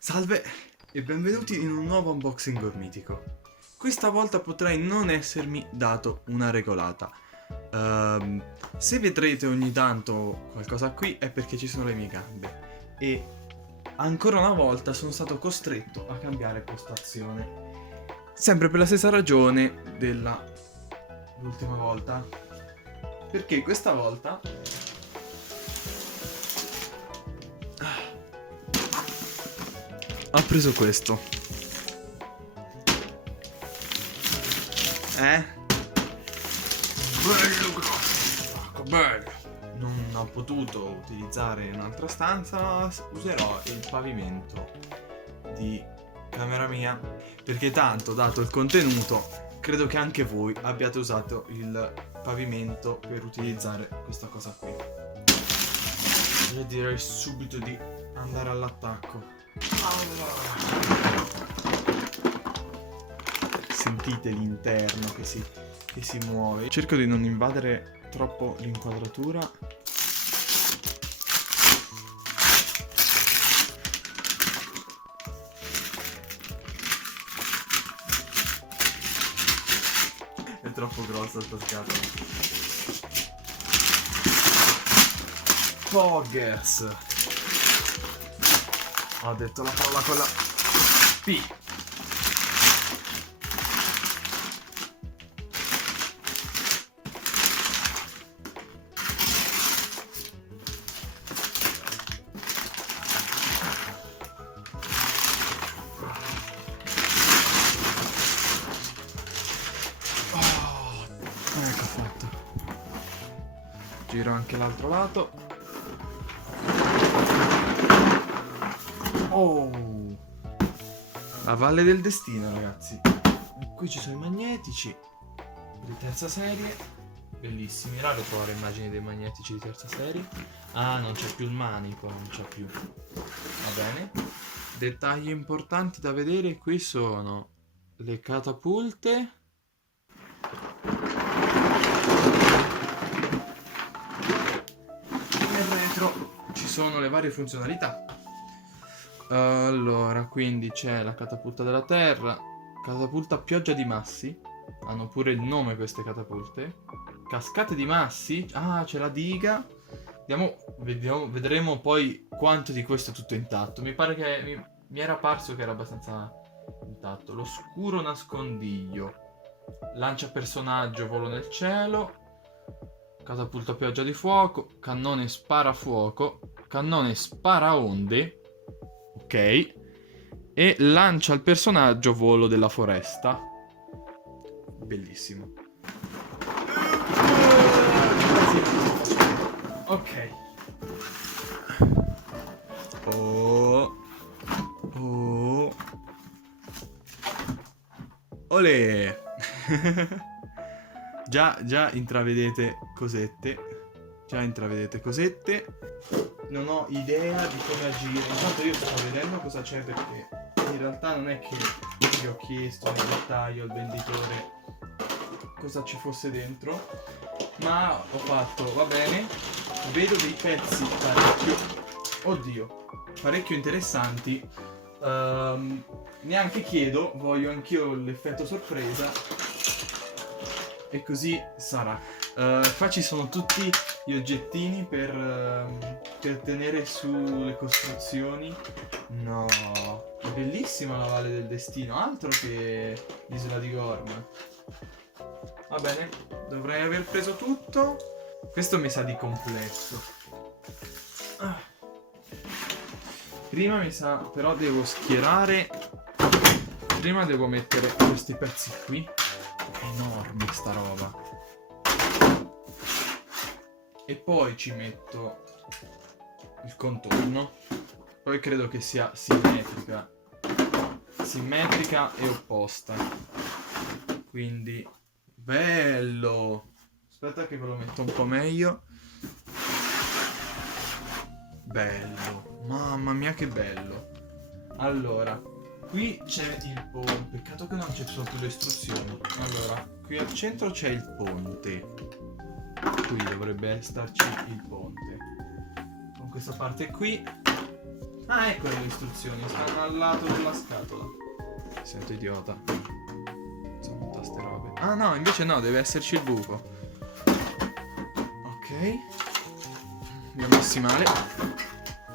Salve e benvenuti in un nuovo unboxing gormitico. Questa volta potrei non essermi dato una regolata. Se vedrete ogni tanto qualcosa qui è perché ci sono le mie gambe e ancora una volta sono stato costretto a cambiare postazione. Sempre per la stessa ragione dell'ultima volta. Perché questa volta ho preso questo. Bello grosso, porco bello. Non ho potuto utilizzare un'altra stanza, userò il pavimento di camera mia. Perché tanto, dato il contenuto, credo che anche voi abbiate usato il pavimento per utilizzare questa cosa qui. Io direi subito di andare all'attacco. Allora. Sentite l'interno che si muove. Cerco di non invadere troppo l'inquadratura. È troppo grossa sta scatola. Poggers. Ho detto la parola con la P. Ecco fatto. Giro anche l'altro lato. Oh! La Valle del Destino, ragazzi. Qui ci sono i magnetici di terza serie. Bellissimi. Raro trovare immagini dei magnetici di terza serie. Ah, non c'è più il manico, non c'è più. Va bene. Dettagli importanti da vedere qui sono le catapulte. Nel retro ci sono le varie funzionalità. Allora, quindi c'è la catapulta della terra, catapulta pioggia di massi, hanno pure il nome queste catapulte, cascate di massi, ah c'è la diga, vedremo poi quanto di questo è tutto intatto, mi pare che mi era parso che era abbastanza intatto, l'oscuro nascondiglio, lancia personaggio volo nel cielo, catapulta pioggia di fuoco, cannone sparafuoco, cannone sparaonde, ok, e lancia il personaggio volo della foresta. Bellissimo. Ok. Oh. Olè. Già intravedete cosette. Non ho idea di come agire. Intanto io sto vedendo cosa c'è, perché in realtà non è che io ho chiesto nel dettaglio al venditore cosa ci fosse dentro, ma ho fatto, va bene, vedo dei pezzi parecchio interessanti. Neanche chiedo, voglio anch'io l'effetto sorpresa e così sarà. Qua ci sono tutti gli oggettini per tenere sulle costruzioni. No, è bellissima la Valle del Destino, altro che l'isola di Gorm. Va bene, dovrei aver preso tutto. Questo mi sa di complesso. Prima mi sa, però devo schierare. Prima devo mettere questi pezzi qui. È enorme sta roba. E poi ci metto il contorno. Poi credo che sia simmetrica e opposta. Quindi bello. Aspetta che ve lo metto un po' meglio. Bello. Mamma mia che bello. Allora, qui c'è il ponte. Peccato che non ci sono più le istruzioni. Allora, qui al centro c'è il ponte. Qui dovrebbe starci il ponte. Con questa parte qui Ah, ecco le istruzioni, stanno al lato della scatola. Mi sento idiota. Sono tutte ste robe. Ah no, invece no, deve esserci il buco. Ok. Li ho messi male.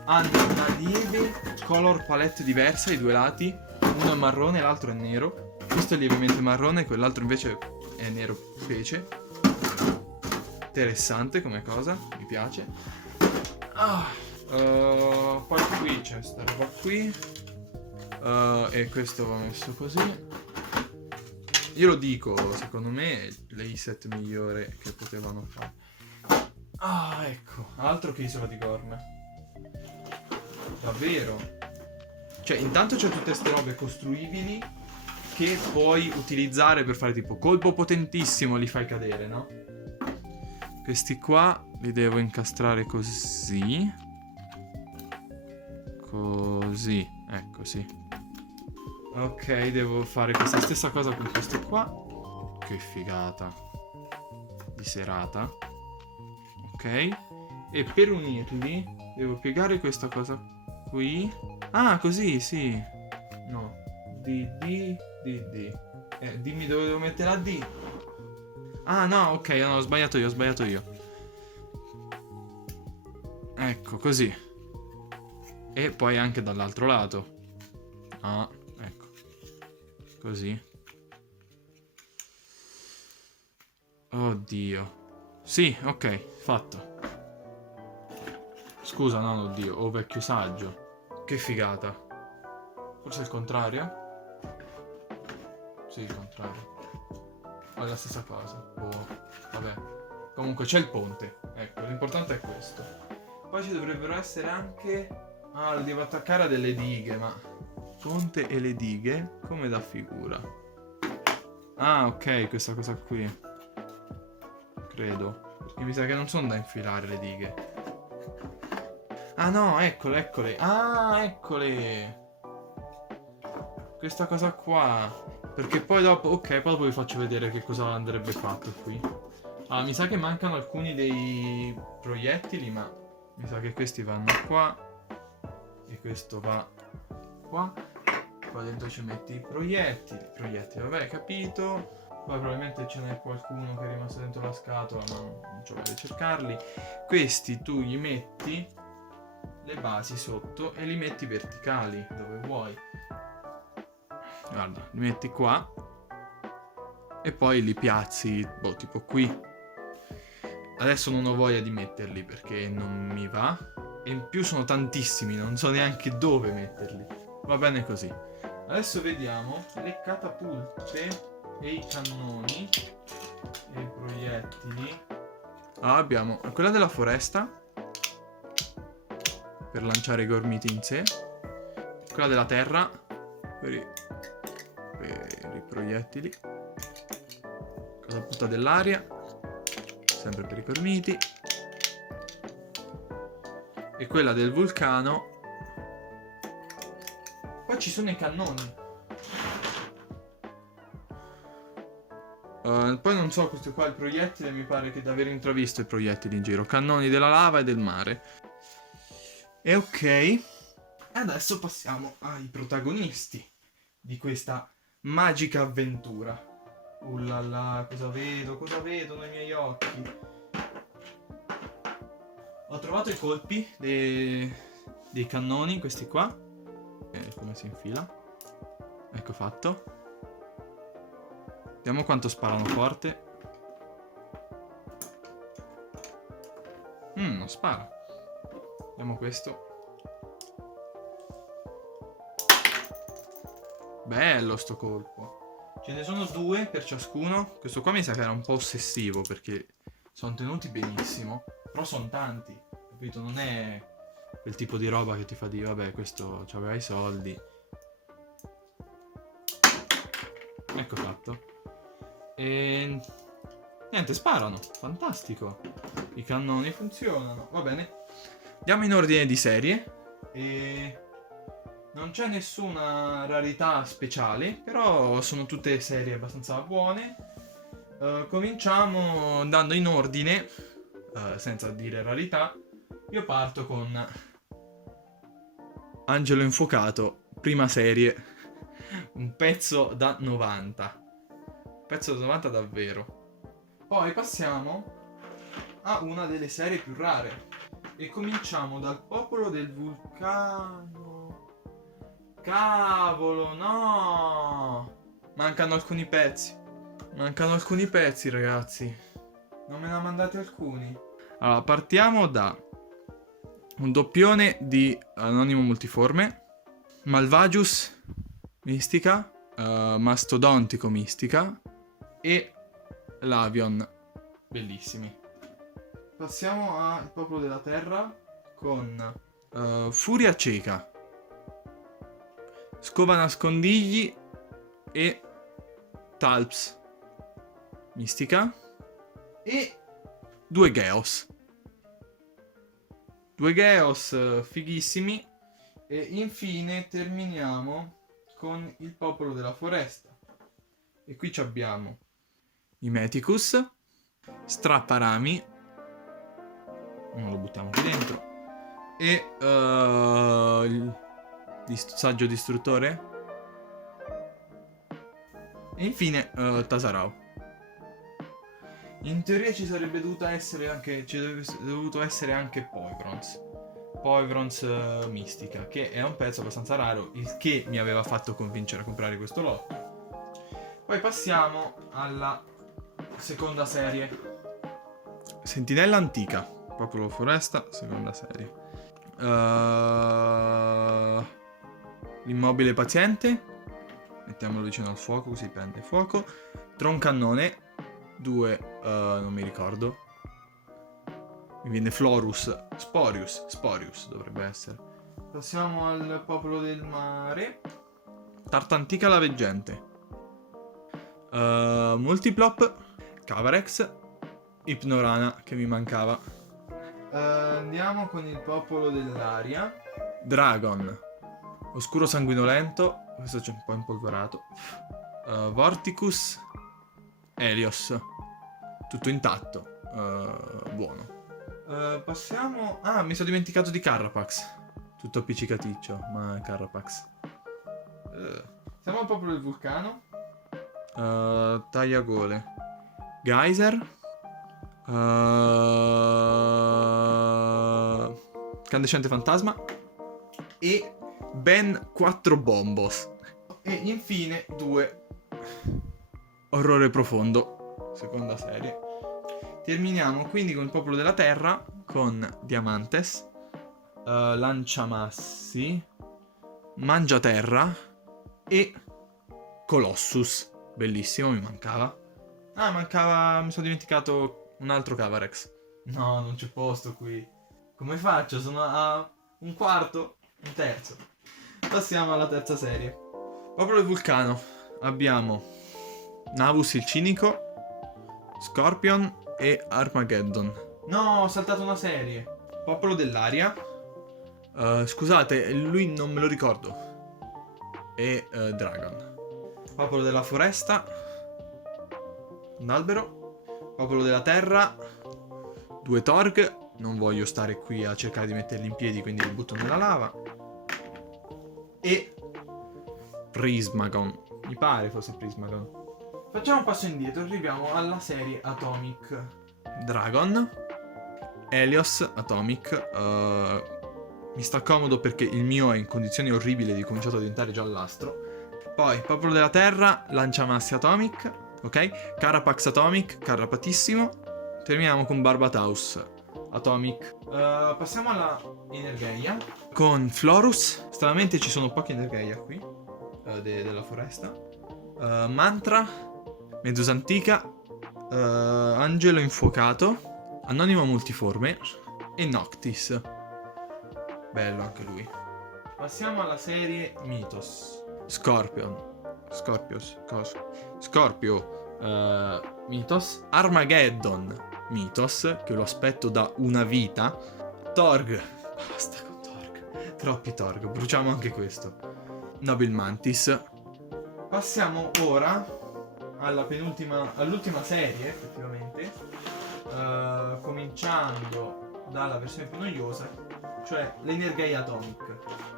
Hanno una lieve color palette diversa ai due lati. Uno è marrone e l'altro è nero. Questo è lievemente marrone, quell'altro invece è nero pece. Interessante come cosa, mi piace. Poi qui c'è sta roba qui. E questo va messo così. Io lo dico, secondo me è l'A7 migliore che potevano fare. Ah, ecco, altro che Isola di Gorme. Davvero. Cioè, intanto c'è tutte ste robe costruibili che puoi utilizzare per fare tipo colpo potentissimo, li fai cadere, no? Questi qua li devo incastrare così. Così, ecco, sì. Ok, devo fare questa stessa cosa con questo qua. Che figata di serata. Ok. E per unirli devo piegare questa cosa qui. Ah, così, sì. No. D. Dimmi dove devo mettere la D. Ah, no, ok, no, ho sbagliato io. Ecco, così. E poi anche dall'altro lato. Ah, ecco. Così. Oddio. Sì, ok, fatto. Scusa, no, oddio, oh vecchio saggio. Che figata. Forse è il contrario? Sì, il contrario. O è la stessa cosa. Boh, vabbè. Comunque c'è il ponte. Ecco, l'importante è questo. Poi ci dovrebbero essere anche... Ah, lo devo attaccare a delle dighe, ma... Ponte e le dighe? Come da figura? Ah, ok, questa cosa qui. Credo. Perché mi sa che non sono da infilare le dighe. Ah no, eccole. Ah, eccole. Questa cosa qua. Perché poi dopo... Ok, poi dopo vi faccio vedere che cosa andrebbe fatto qui. Ah, mi sa che mancano alcuni dei proiettili, ma... Mi sa che questi vanno qua. E questo va qua. Qua dentro ci metti i proiettili, vabbè, capito. Poi probabilmente ce n'è qualcuno che è rimasto dentro la scatola, ma non ci voglio cercarli. Questi tu gli metti le basi sotto e li metti verticali dove vuoi. Guarda, li metti qua e poi li piazzi, boh, tipo qui. Adesso non ho voglia di metterli perché non mi va. E in più sono tantissimi, non so neanche dove metterli. Va bene così. Adesso vediamo le catapulte e i cannoni e i proiettili. Ah, abbiamo quella della foresta per lanciare i gormiti in sé. Quella della terra per i proiettili. Catapulta dell'aria sempre per i gormiti. E quella del vulcano. Poi ci sono i cannoni. Poi non so, questo qua è il proiettile, mi pare che di aver intravisto i proiettili in giro. Cannoni della lava e del mare. E ok. E adesso passiamo ai protagonisti di questa magica avventura. Ullala, cosa vedo nei miei occhi? Ho trovato i colpi dei cannoni, questi qua. Come si infila? Ecco fatto. Vediamo quanto sparano forte. Non spara. Vediamo questo. Bello sto colpo. Ce ne sono 2 per ciascuno. Questo qua mi sa che era un po' ossessivo perché sono tenuti benissimo. Però sono tanti, capito? Non è quel tipo di roba che ti fa dire vabbè, questo c'aveva i soldi. Ecco fatto. E niente, sparano. Fantastico. I cannoni funzionano. Va bene. Andiamo in ordine di serie. E non c'è nessuna rarità speciale, però sono tutte serie abbastanza buone. Cominciamo andando in ordine, senza dire rarità. Io parto con Angelo Infuocato, prima serie. Un pezzo da 90. Un pezzo da 90 davvero. Poi passiamo a una delle serie più rare. E cominciamo dal Popolo del Vulcano. Cavolo, no! Mancano alcuni pezzi. Mancano alcuni pezzi, ragazzi. Non me ne ha mandati alcuni. Allora, partiamo da un doppione di Anonimo Multiforme, Malvagius Mistica, Mastodontico Mistica e Lavion. Bellissimi. Passiamo al Popolo della Terra con Furia Cieca, Scova Nascondigli e Talps Mistica e due Geos. Due Geos fighissimi. E infine terminiamo con il Popolo della Foresta. E qui abbiamo Mimeticus, Strapparami, non lo buttiamo qui dentro, e il Saggio Distruttore, e infine Tasarao. In teoria ci sarebbe dovuto essere anche Poivrons Mistica, che è un pezzo abbastanza raro, il che mi aveva fatto convincere a comprare questo lotto. Poi passiamo alla seconda serie. Sentinella Antica, Popolo Foresta, seconda serie. L'immobile paziente, mettiamolo vicino al fuoco così prende fuoco. Troncannone, 2, non mi ricordo. Mi viene Florus, Sporius dovrebbe essere. Passiamo al Popolo del Mare. Tartantica la Veggente. Multiplop, Cavarex, Ipnorana che mi mancava. Andiamo con il Popolo dell'Aria. Dragon, Oscuro Sanguinolento, questo c'è un po' impolverato. Vorticus, Helios, tutto intatto, buono. Passiamo... mi sono dimenticato di Carapax, tutto appiccicaticcio, ma Carapax. Siamo al Popolo del Vulcano. Tagliagole, Geyser, Candescente Fantasma e ben 4 Bombos. E infine 2 Orrore Profondo, seconda serie. Terminiamo quindi con il Popolo della Terra con Diamantes, Lanciamassi, Mangiaterra e Colossus. Bellissimo, mi mancava. Mi sono dimenticato un altro Cavarex. No, non c'è posto qui. Come faccio? Sono a un quarto, un terzo. Passiamo alla terza serie. Popolo del Vulcano. Abbiamo Navus il Cinico, Scorpion e Armageddon. No, ho saltato una serie. Popolo dell'Aria. Scusate, lui non me lo ricordo. E Dragon. Popolo della Foresta, un albero. Popolo della Terra, 2 Torg. Non voglio stare qui a cercare di metterli in piedi, quindi li butto nella lava. E Prismagon, mi pare fosse Prismagon. Facciamo un passo indietro, arriviamo alla serie Atomic. Dragon, Helios, Atomic. Mi sta comodo perché il mio è in condizioni orribili ed è cominciato a diventare giallastro. Poi Popolo della Terra, Lanciamassi Atomic, ok? Carapax Atomic, carapatissimo. Terminiamo con Barbataus Atomic. Passiamo alla Energeia con Florus. Stranamente ci sono pochi Energeia qui della foresta. Mantra, Medusa Antica, Angelo Infuocato, Anonimo Multiforme e Noctis. Bello anche lui. Passiamo alla serie Mythos. Scorpio, Mythos, Armageddon, Mythos, che lo aspetto da una vita. Torg, basta con Torg, troppi Torg, bruciamo anche questo. Nobil Mantis. Passiamo ora all'ultima serie, effettivamente, cominciando dalla versione più noiosa, cioè l'Energeia Atomic.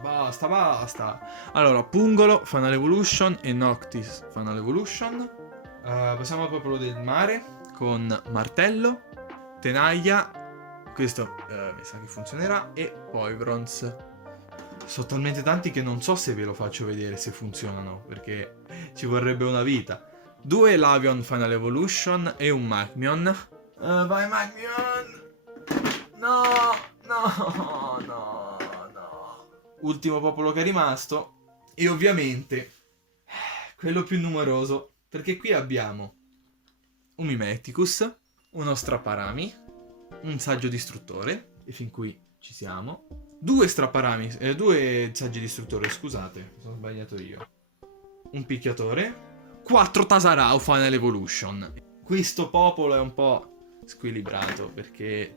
basta. Allora, Pungolo, Final Evolution e Noctis, Final Evolution. Passiamo al popolo del mare con Martello, Tenaglia, questo mi sa che funzionerà, e Poivrons. Sono talmente tanti che non so se ve lo faccio vedere se funzionano, perché ci vorrebbe una vita. 2 Lavion Final Evolution e un Magmion. Vai Magmion! No! Ultimo popolo che è rimasto. E ovviamente quello più numeroso, perché qui abbiamo un Mimeticus, uno Strapparami, un Saggio Distruttore, e fin qui ci siamo. 2 Strapparami, 2 Saggi Distruttore, scusate, mi sono sbagliato io. Un Picchiatore, 4 Tasarau Final Evolution. Questo popolo è un po' squilibrato perché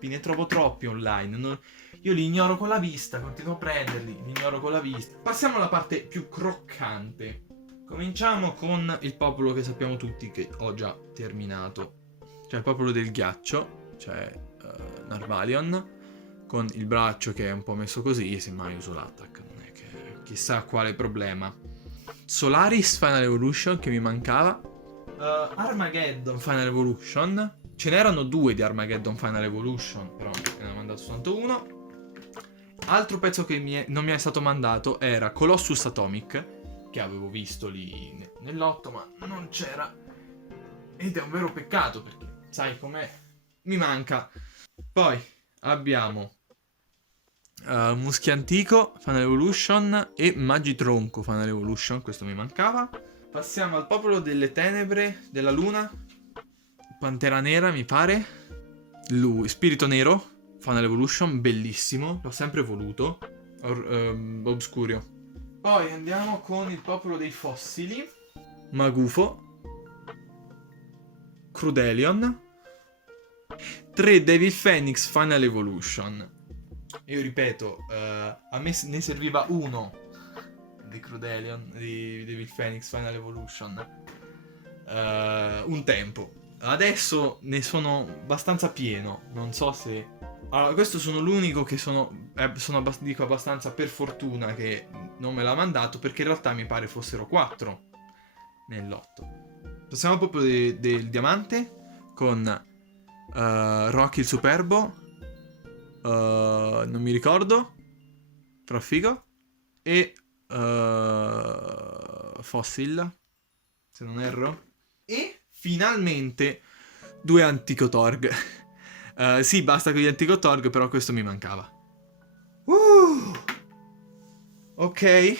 ne trovo troppi online. Io li ignoro con la vista, continuo a prenderli, li ignoro con la vista. Passiamo alla parte più croccante. Cominciamo con il popolo che sappiamo tutti che ho già terminato. Cioè il popolo del ghiaccio, cioè Narvalion, con il braccio che è un po' messo così, semmai uso l'attack, non è che chissà quale problema. Solaris Final Evolution che mi mancava. Armageddon Final Evolution. Ce n'erano 2 di Armageddon Final Evolution, però me ne ha mandato soltanto uno. Altro pezzo che non mi è stato mandato era Colossus Atomic, che avevo visto lì nell'otto, ma non c'era. Ed è un vero peccato, perché sai com'è? Mi manca. Poi abbiamo Muschio Antico Final Evolution e Magitronco Final Evolution, questo mi mancava. Passiamo al popolo delle tenebre, della luna, Pantera Nera mi pare, lui, Spirito Nero Final Evolution, bellissimo, l'ho sempre voluto. Obscurio. Poi andiamo con il popolo dei fossili, Magufo, Crudelion, 3 Devil Phoenix Final Evolution. Io ripeto, a me ne serviva uno di Crudelion, di Devil Phoenix Final Evolution, un tempo. Adesso ne sono abbastanza pieno, non so se... Allora, questo sono l'unico che dico abbastanza per fortuna che non me l'ha mandato, perché in realtà mi pare fossero 4 nell'otto. Passiamo proprio del diamante con Rocky il Superbo, non mi ricordo, però figo, e Fossil, se non erro, e finalmente 2 Anticotorg. Sì, basta con gli Anticotorg, però questo mi mancava. Ok.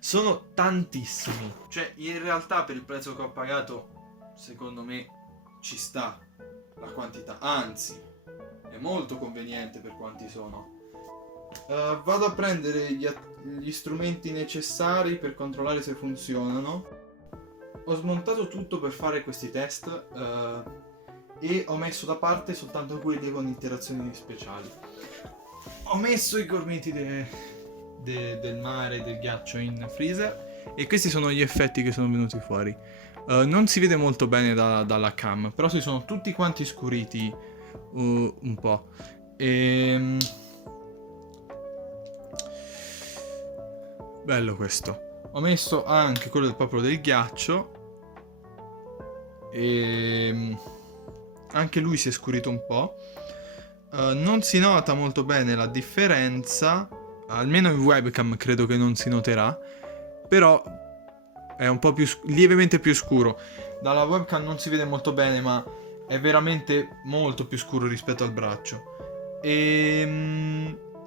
Sono tantissimi. Cioè, in realtà per il prezzo che ho pagato, secondo me ci sta la quantità. Anzi, è molto conveniente per quanti sono. Vado a prendere gli strumenti necessari per controllare se funzionano. Ho smontato tutto per fare questi test e ho messo da parte soltanto quelli con interazioni speciali. Ho messo i gormiti del mare, del ghiaccio in freezer, e questi sono gli effetti che sono venuti fuori. Non si vede molto bene dalla cam, però si sono tutti quanti scuriti un po'. Bello questo. Ho messo anche quello del popolo del ghiaccio e anche lui si è scurito un po'. Non si nota molto bene la differenza, almeno in webcam credo che non si noterà, però è un po' più lievemente più scuro. Dalla webcam non si vede molto bene, ma è veramente molto più scuro rispetto al braccio.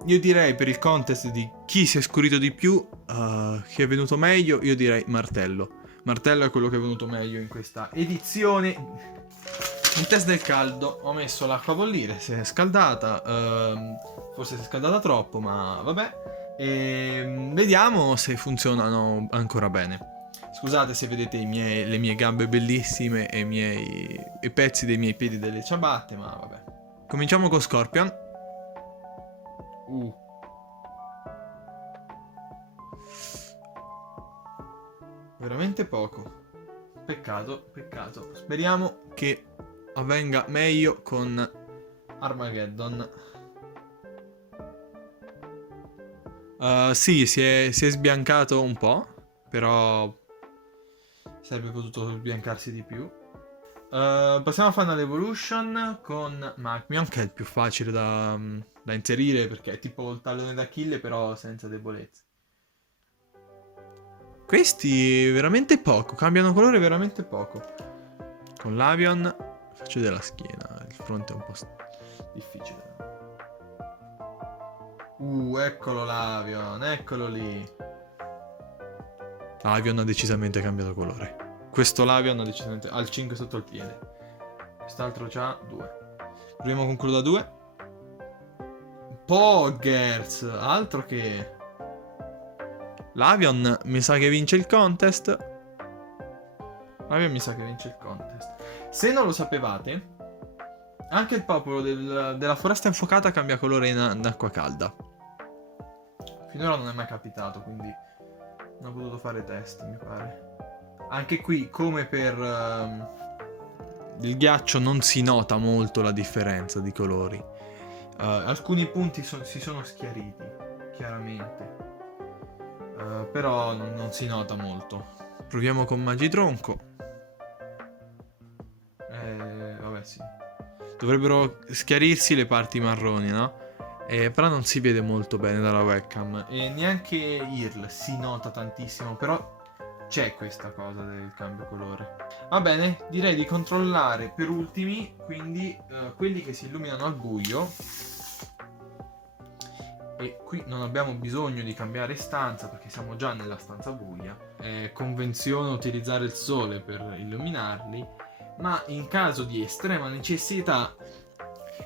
Io direi, per il contest di chi si è scurito di più, chi è venuto meglio, io direi Martello. Martello è quello che è venuto meglio in questa edizione. Il test del caldo, ho messo l'acqua a bollire, si è scaldata, forse si è scaldata troppo, ma vabbè. E vediamo se funzionano ancora bene. Scusate se vedete le mie gambe bellissime e i pezzi dei miei piedi delle ciabatte, ma vabbè. Cominciamo con Scorpion. Veramente poco. Peccato. Speriamo che avvenga meglio con Armageddon. Sì, si è sbiancato un po', però sarebbe potuto sbiancarsi di più. Passiamo a Final Evolution con Magmion, che è il più facile da inserire perché è tipo il tallone d'Achille, però senza debolezze. Questi veramente poco, cambiano colore veramente poco. Con l'Avion faccio vedere la schiena, il fronte è un po' difficile. Eccolo l'Avion, eccolo lì. L'Avion ha decisamente cambiato colore. Questo l'Avion ha decisamente ha il 5 sotto il piede. Quest'altro c'ha 2. Proviamo con quello da 2. Poggers, altro che... L'Avion mi sa che vince il contest. L'Avion mi sa che vince il contest. Se non lo sapevate, anche il popolo della foresta infuocata cambia colore in acqua calda. Finora non è mai capitato, quindi non ho potuto fare test, mi pare. Anche qui, come per il ghiaccio, non si nota molto la differenza di colori. Alcuni punti si sono schiariti, chiaramente. Però non si nota molto. Proviamo con Magitronco. Vabbè, sì. Dovrebbero schiarirsi le parti marroni, no? Però non si vede molto bene dalla webcam. E neanche IRL si nota tantissimo. Però c'è questa cosa del cambio colore. Va bene, direi di controllare per ultimi, quindi quelli che si illuminano al buio. E qui non abbiamo bisogno di cambiare stanza perché siamo già nella stanza buia. È convenzione utilizzare il sole per illuminarli, ma in caso di estrema necessità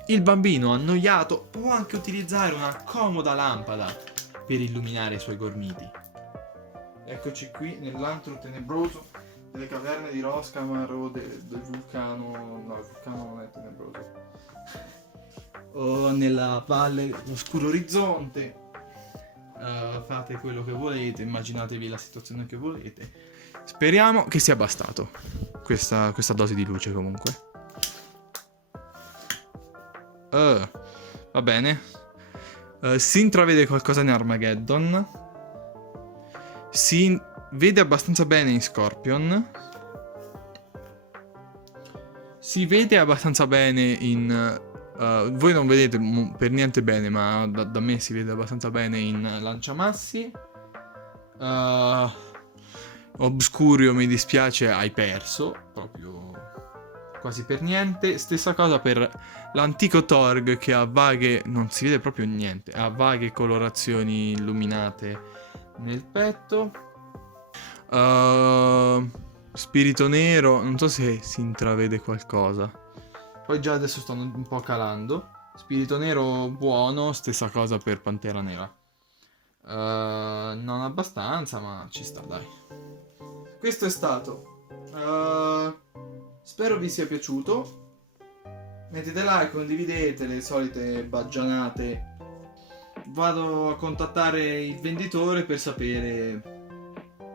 il bambino annoiato può anche utilizzare una comoda lampada per illuminare i suoi gormiti. Eccoci qui nell'antro tenebroso delle caverne di Roskamar o del vulcano. No, il vulcano non è tenebroso. O nella valle dell'oscuro orizzonte. Fate quello che volete, immaginatevi la situazione che volete. Speriamo che sia bastato questa dose di luce comunque. Va bene. Si intravede qualcosa in Armageddon. Si vede abbastanza bene in Scorpion. Si vede abbastanza bene in... voi non vedete per niente bene, ma da me si vede abbastanza bene in Lanciamassi. Obscurio, mi dispiace, hai perso. Proprio quasi per niente. Stessa cosa per l'antico Torg, che ha vaghe... non si vede proprio niente. Ha vaghe colorazioni illuminate nel petto. Spirito nero, non so se si intravede qualcosa. Poi già adesso stanno un po' calando. Spirito nero buono, stessa cosa per Pantera Nera. Non abbastanza, ma ci sta, dai. Questo è stato. Spero vi sia piaciuto. Mettete like, condividete le solite baggianate. Vado a contattare il venditore per sapere